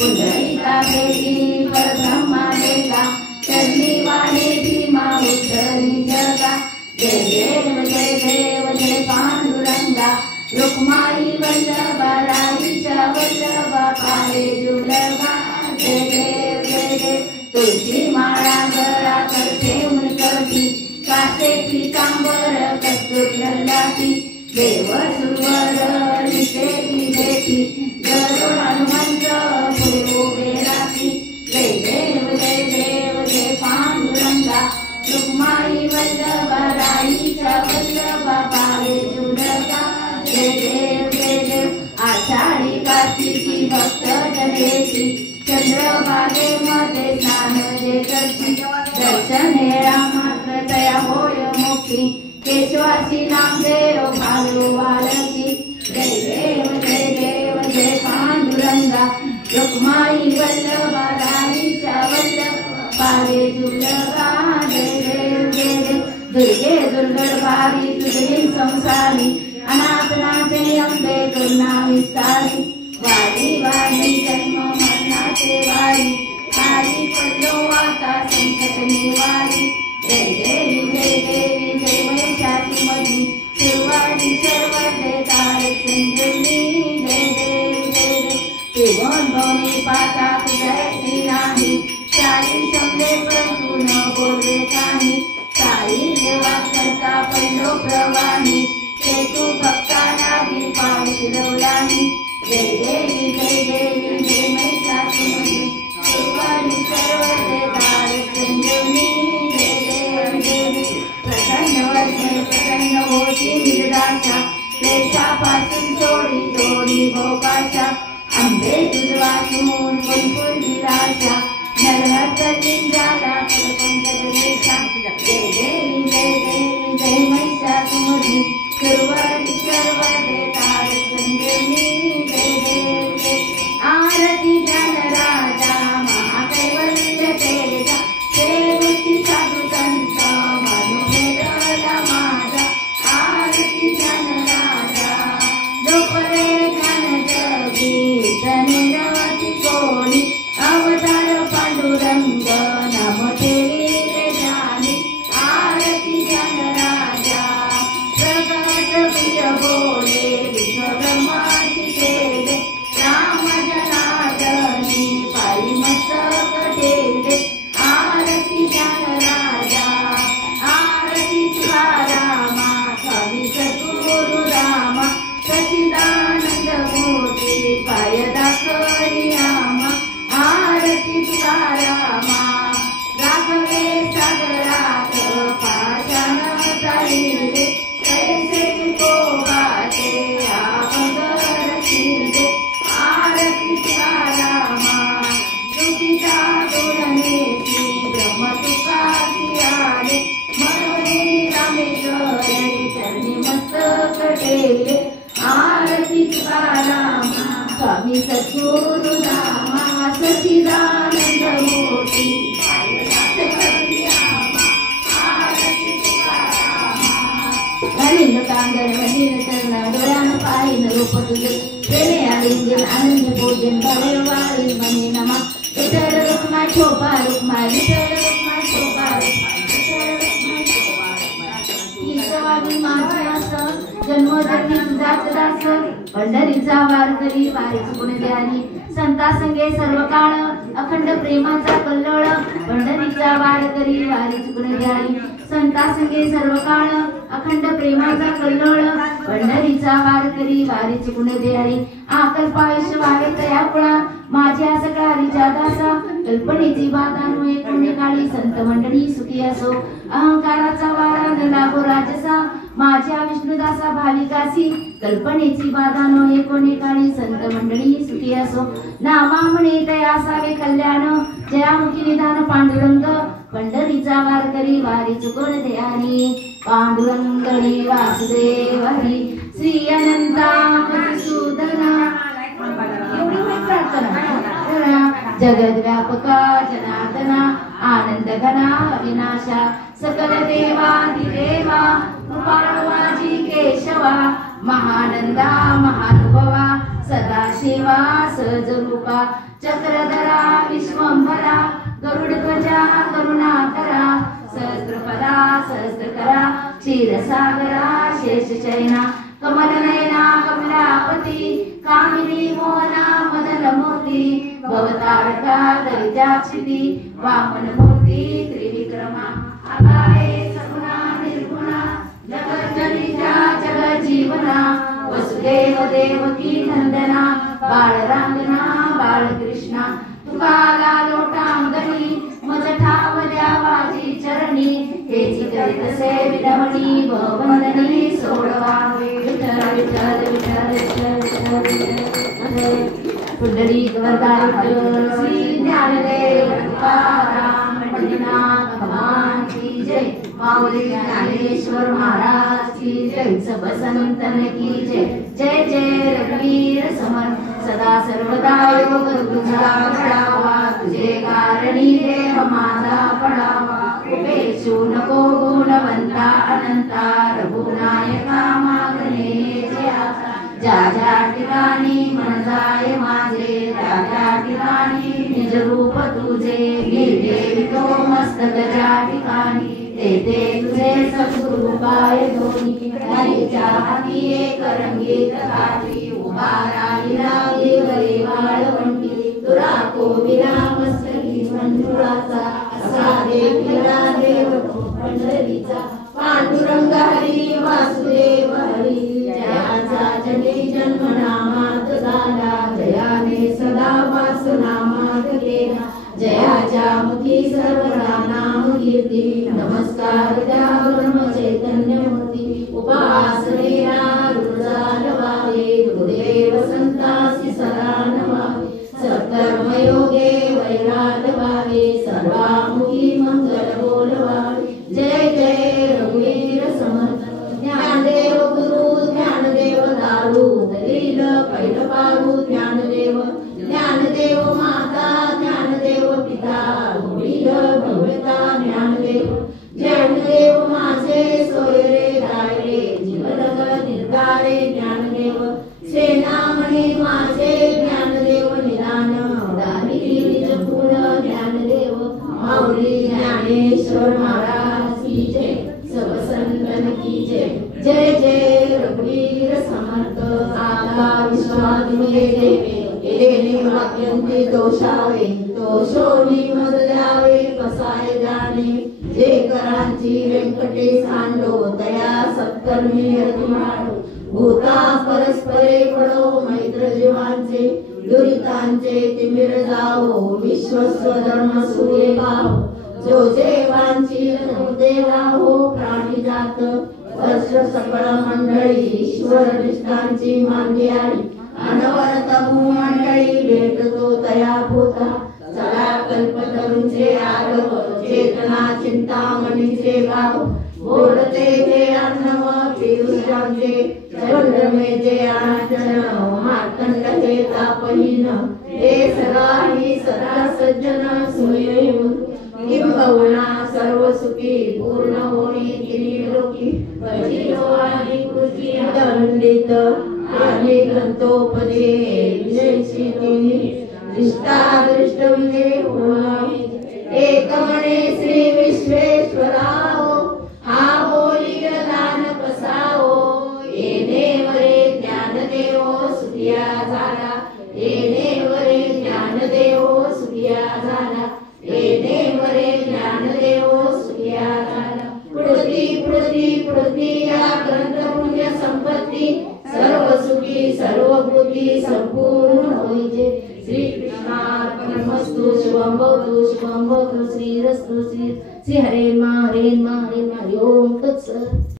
पुंडलिका भेटी परब्रह्मा भेटला चरणी वाले भीमा उद्धरी जगा जय देव जय देव जय पांडुरंगा रुक्माई वल्लभा राईच्या वल्लभा पाहे जुलभा जय देव जय देव तुळशी माळा गळा करते मुनकटी कासे पितांबर कस्तुरी लाटी देव सुरवर निषेधी भेटी गरुड हनुमंत पुढे उभे राहती जय देव जय पांडुरंगा रुक्माई वल्लभा राईच्या वल्लभा पाहे जुलभा जय देव आषाढी कार्तिकी भक्त जनेची चंद्रभागेमध्ये स्नान जे करती दर्शन हेळा मात्र तया होय मोठी केशवासी नामदेव भालू वालकी जय देव जय पांडुरंगा रुक्माई वल्लभा राईच्या वल्लभा पाहे जुलभा जय देव दुर्गे दुर्गड भारी तुझे संसारी अनाथ नाथे अंबे करुणा विस्तारी वारी वारी जन्म मरणाचे वारी हरी पडलो आता संकट निवारी जय देवी जय महिषासुर मर्दिनी शिववारी सर्व देतार संजीवनी जय देव त्रिभुवन भवनी पातात जायची नाही साई समले परंतु न बोलले काही साई देवा करता पडलो प्रवाही ते तू भक्ताला भी पाणी शिरवलानी जय देवी जय महिषासुर मर्दिनी शिववारी सर्व देतार संजीवनी जय देव प्रसन्न होती निर्दाशा क्लेशापासून सोडी भोपाशा अंबे तुझ वाचून पंकुर निराशा नरहत निंद्राला पंकजलेशा जय देवी जय महिषासुर मर्दिनी शिववारी सर्व देतार संजीवनी जय देव आरती ज्ञान राजा महाकैवल्य तेजा सेवती साधू संत मनुमेरला माझा आरती ज्ञान राजा लोपरे ज्ञान जगी तने नवती कोणी अवतार पांडुरंग नाम ठेवी रे जानी आरती ज्ञान राजा प्रकट प्रिय बोले विश्व ब्रह्माची केले राम जनार्दनी पायी मस्तक ठेवले आरती ज्ञान राजा आरती तुला रामा स्वामी सद्गुरु रामा सच्चिदानंद मूर्ती पाय दाखवी आमा आरती तुला रामा राघवे सागरात पाषाण चालिले कैसे तुकोबाचे अभंग रचिले आरती तुला रामा तुझीचा दोलनेची ब्रह्म तुकासी आले मनोनी रामेश्वरी चरणी मस्तक ठेवले आरती तुला रामा स्वामी सद्गुरु रामा सच्चिदानंद मूर्ती घालीन कांगर घालीन चरणा डोळ्यानं पाहिन रूप तुझे प्रेमे आलिंगन आनंद भोजन भले वाळी म्हणे नमा विठ्ठल रुक्मा शोभा रुक्मा विठ्ठल रुक्मा शोभा माझी असं जन्मोदरी तुझाच दास पंढरीचा वारकरी वारी चुकून द्यानी संता संगे सर्व काळ अखंड प्रेमाचा कल्लोळ पंढरीचा वारकरी वारी चुकून द्यानी संता संगे सर्व काळ अखंड प्रेमाचा कल्लोळ पंढरीचा वारकरी वारी चुकून द्यानी आकल्पायुष्य वारे तया कुळा माझ्या सकाळीच्या दासा कल्पनेची बाधा नुये कोणी काळी संत मंडळी सुखी असो अहंकाराचा वारा न लागो राजसा माझ्या विष्णुदासा भाविकासी कल्पनेची बाधा नुये कोणी काळी संत मंडळी सुखी असो नामा म्हणे तया असावे कल्याण जयामुखी निधान पांडुरंग पंढरीचा वारकरी वारी चुकून द्यानी पांडुरंगणी वासुदेव हरी श्री अनंता मधुसूदना एवढी प्रार्थना जगद व्यापका जनार्दना आनंद घना अविनाशा सकल देवा कृपाळू माझी केशवा महानंदा महानुभवा सदाशिवा सहजरूपा चक्रधरा विश्वंभरा गरुडध्वजा करुणाकरा सहस्रपदा सहस्रकरा क्षीरसागरा शेषशयना कमलनयना कमलापती कामिनी मोहना मदनमूर्ती भवतारका दरिद्राक्षिती वामनमूर्ती त्रिविक्रमा आकारे सगुणा निर्गुणा जगज्जनिता जगज्जीवना वसुदेव देवकी नंदना बाळरांगना बाळकृष्णा तुका लोटांगणी मज ठावल्या वाजी चरणी हेची करीतसे विडवणी वंदनी सोडवा विठ्ठल विठ्ठल विठ्ठल विठ्ठल विठ्ठल पुंडलिक वरदान श्री ज्ञानदेव तुकाराम पंडितनाथ भगवान की जय माऊली ज्ञानेश्वर महाराज की जय सब संतन की जय जय जय रघुवीर समर्थ सदा सर्वदा योग तुझा घडावा तुझे कारणी देव माझा पडावा उपेक्षू नको गुणवंता अनंता रघुनायका मागणे ज्या ज्या ठिकाणी मन जाय माझे त्या त्या ठिकाणी निज रूप तुझे मी देवितो मस्तक ज्या ठिकाणी ते तुझे सद्गुरु पाय दोन्ही हरीच्या हाती एक रंगीत काठी उभा राहिला देवरे वाळवंटी तुरा कोविला मस्तकी मंजुळाचा असा देवीला देव पंढरीचा पांडुरंग हरी वासुदेव हरी जयाचा जनी जन्म नामात झाला जयाने सदा वास नामात केला जयाच्या मुखी सर्वदा नाम कीर्ती नमस्कार त्या ब्रह्म चैतन्य मूर्ती उपासने रुद्रालवावे गुरुदेव संतासी सदा नमावे सत्कर्म योगे वैरालवावे सर्वामुखी मंगल बोलवावे जय जय रघुवीर समर्थ ज्ञानदेव गुरु ज्ञानदेव दारू दलील पैल पारू ज्ञानदेव ज्ञानदेव माता ज्ञानदेव पिता गुरुवीर भव्यता ज्ञानदेव ज्ञानदेव माझे सोयरे रायरे जीवनग निर्धारे ज्ञानदेव सेनामणी माझे ज्ञानदेव निदान दारिद्र्य निजपूर्ण ज्ञानदेव माऊली ज्ञानेश्वर महाराज की जय सब संतन की जय जय जय रघुवीर समर्थ आता विश्वात्मके देवे येणे वाक्यंते दोषावे दोषोनी मज द्यावे कसाय जाणे जे करांची व्यंकटेश सांडो दया सत्कर्मी अतिमाडो भूता परस्परे पडो मैत्र जीवांचे दुरितांचे तिमिर जावो विश्वस्व धर्म सूर्य गावो जो जेवांची देवा हो प्राणी जात वर्ष सकळ मंडळी ईश्वर निष्ठांची मांगी आली अनवरत भूमंडळी भेटतो तया भूता चला कल्पतरूंचे आरव चेतना चिंतामणीचे गाव बोलते जे अर्णव पियुषांचे चंद्रमेचे आचरण मार्तंड हे तापहीन हे सदाही सदा सज्जन सुयोयुन किंबहुना सर्व सुखी पूर्ण होणी त्रिलोकी भजितो आदि कृती दंडित आणि ग्रंथोपदे विशेषितोनी दृष्टादृष्टविदे होई एक म्हणे श्री विश्वेश्वराओ हा बोली दान पसाओ येणे वरे ज्ञानदेव सुखिया झाला येणे वरे ज्ञानदेव सुखिया झाला येणे वरे ज्ञानदेव सुखिया झाला पृथ्वी या ग्रंथ पुण्य संपत्ती सर्व सुखी सर्व भूती संपूर्ण होईजे श्री कृष्णार्पणमस्तु शुभं भवतु श्रीरस्तु श्री हरे मा हरे मा हरे मा ओम तत्सत्।